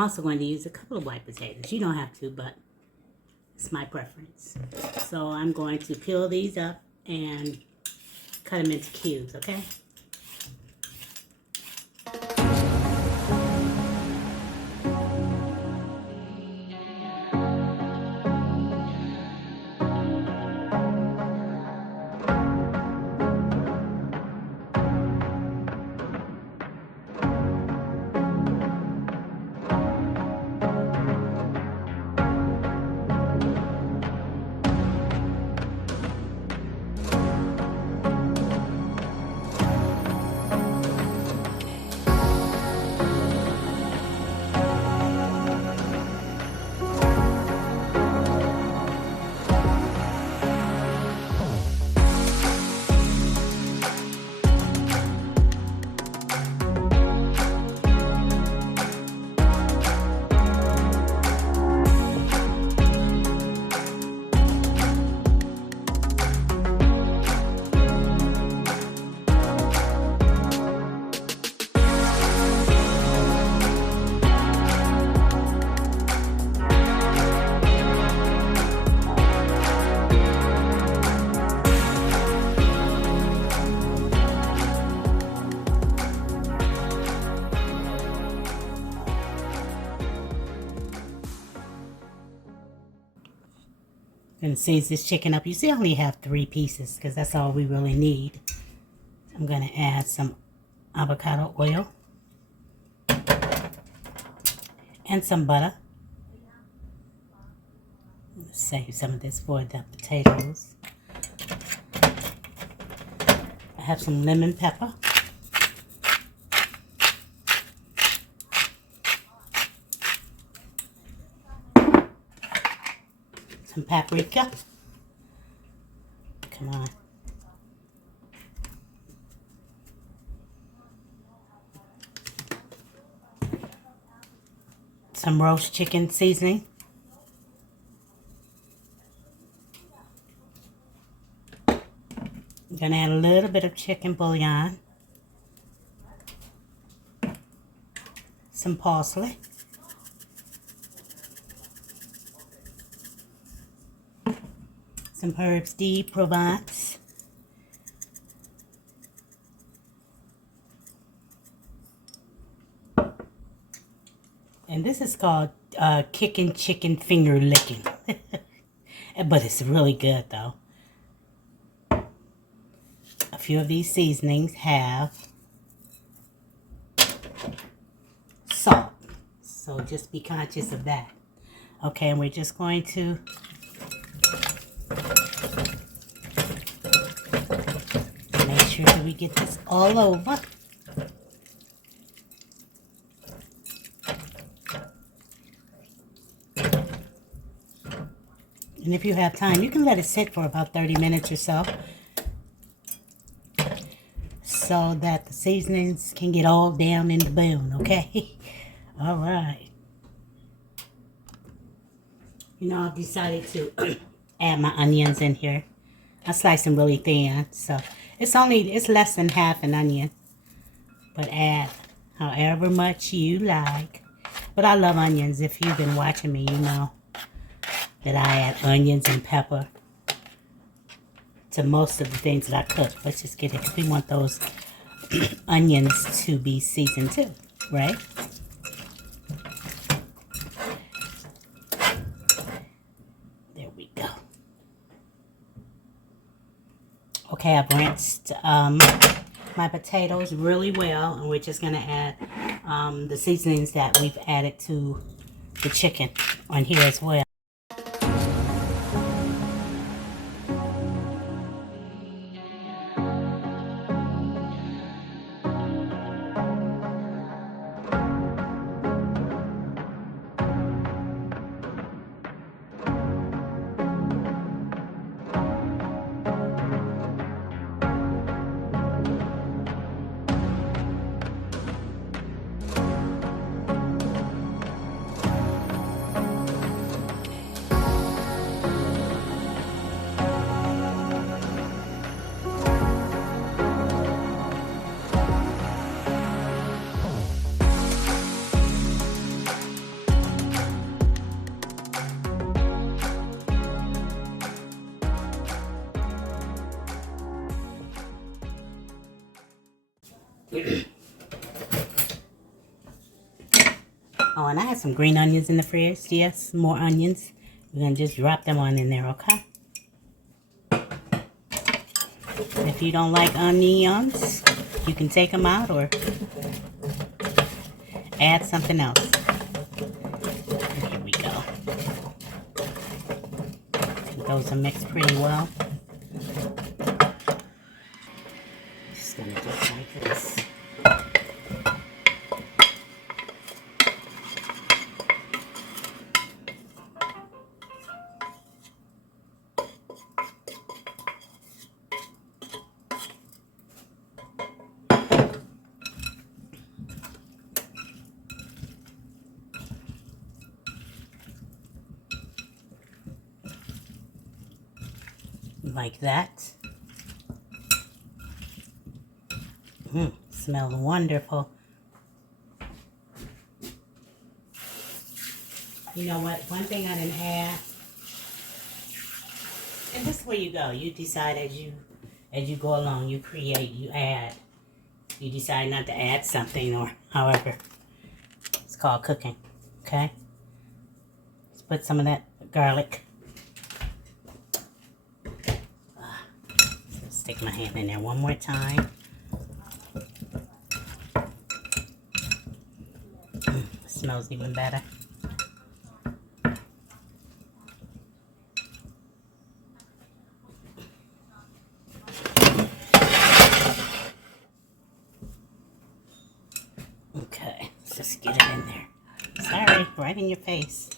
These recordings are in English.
also going to use a couple of white potatoes. You don't have to, but it's my preference. So I'm going to peel these up and cut them into cubes, okay? Gonna season this chicken up. You see, I only have 3 pieces because that's all we really need. I'm gonna add some avocado oil and some butter. Save some of this for the potatoes. I have some lemon pepper. Some paprika. Come on. Some roast chicken seasoning. I'm gonna add a little bit of chicken bouillon. Some parsley. Some herbs de Provence. And this is called kicking chicken finger licking. But it's really good though. A few of these seasonings have salt. So just be conscious of that. Okay, and we're just going to make sure that we get this all over. And if you have time, you can let it sit for about 30 minutes or so that the seasonings can get all down in the bone, okay? All right. You know, I've decided to add my onions in here. I slice them really thin, so it's less than half an onion. But add however much you like. But I love onions. If you've been watching me, you know that I add onions and pepper to most of the things that I cook. Let's just get it. We want those onions to be seasoned too, right? There we go. Okay, I've rinsed my potatoes really well, and we're just going to add the seasonings that we've added to the chicken on here as well. Oh, and I have some green onions in the fridge. Yes, more onions. We're going to just drop them on in there, okay? If you don't like onions, you can take them out or add something else. Here we go. Those are mixed pretty well. Just gonna do it like this. Like that. Smells wonderful. You know what? One thing I didn't add, and this is where you go. You decide as you go along. You create. You add. You decide not to add something or however. It's called cooking. Okay. Let's put some of that garlic. Stick my hand in there one more time. Smells even better. Okay, let's just get it in there. Sorry, right in your face.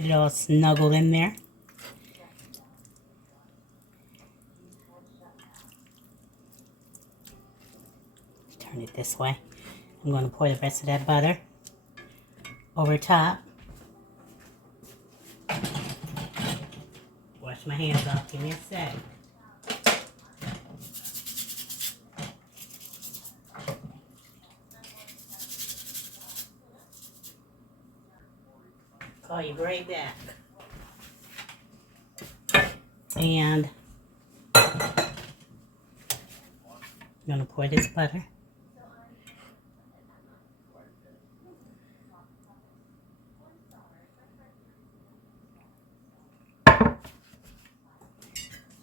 It all snuggled in there. Turn it this way. I'm going to pour the rest of that butter over top. Wash my hands off. Give me a sec. Call you right back. And I'm going to pour this butter.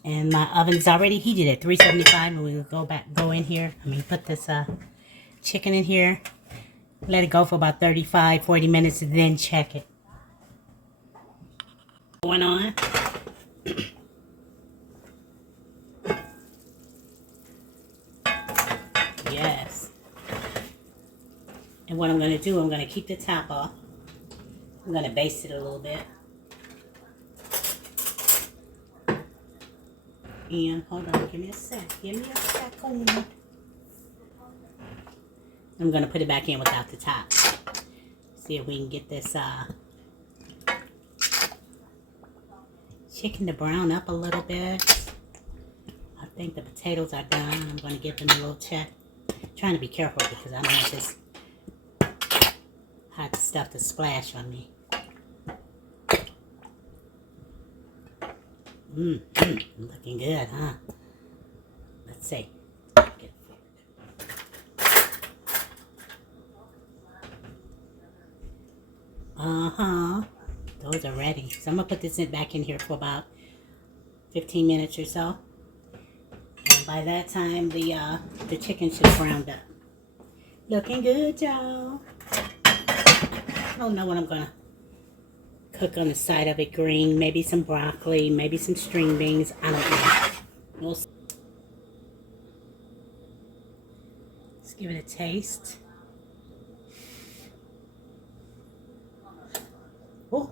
And my oven's already heated at 375, and we'll go in here. Put this chicken in here. Let it go for about 35-40 minutes, and then check it. Going on. Yes. And what I'm going to do, I'm going to keep the top off. I'm going to baste it a little bit. And hold on, give me a sec. Give me a second. I'm going to put it back in without the top. See if we can get this chicken to brown up a little bit. I think the potatoes are done. I'm going to give them a little check. I'm trying to be careful because I don't want this hot stuff to splash on me. Looking good, huh? Let's see. Those are ready. So I'm gonna put this back in here for about 15 minutes or so. And by that time, the chicken should have browned up. Looking good, y'all. I don't know what I'm gonna cook on the side of it. Green, maybe some broccoli, maybe some string beans. I don't know. We'll see. Let's give it a taste. Oh.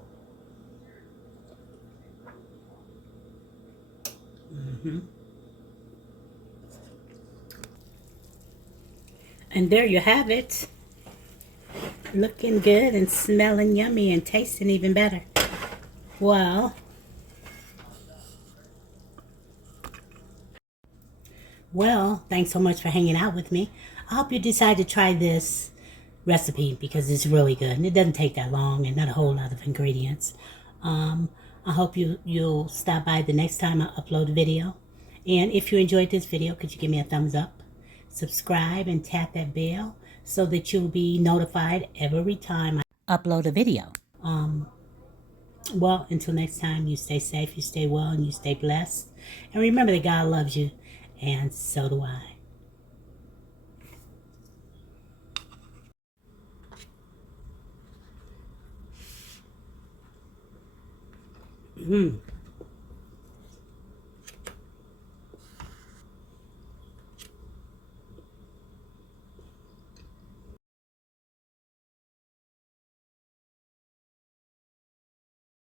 And there you have it. Looking good and smelling yummy and tasting even better. Well, thanks so much for hanging out with me. I hope you decide to try this recipe because it's really good and it doesn't take that long and not a whole lot of ingredients. I hope you'll stop by the next time I upload a video. And if you enjoyed this video, could you give me a thumbs up, subscribe, and tap that bell so that you'll be notified every time I upload a video. Well, until next time, you stay safe, you stay well, and you stay blessed. And remember that God loves you, and so do I. Mm.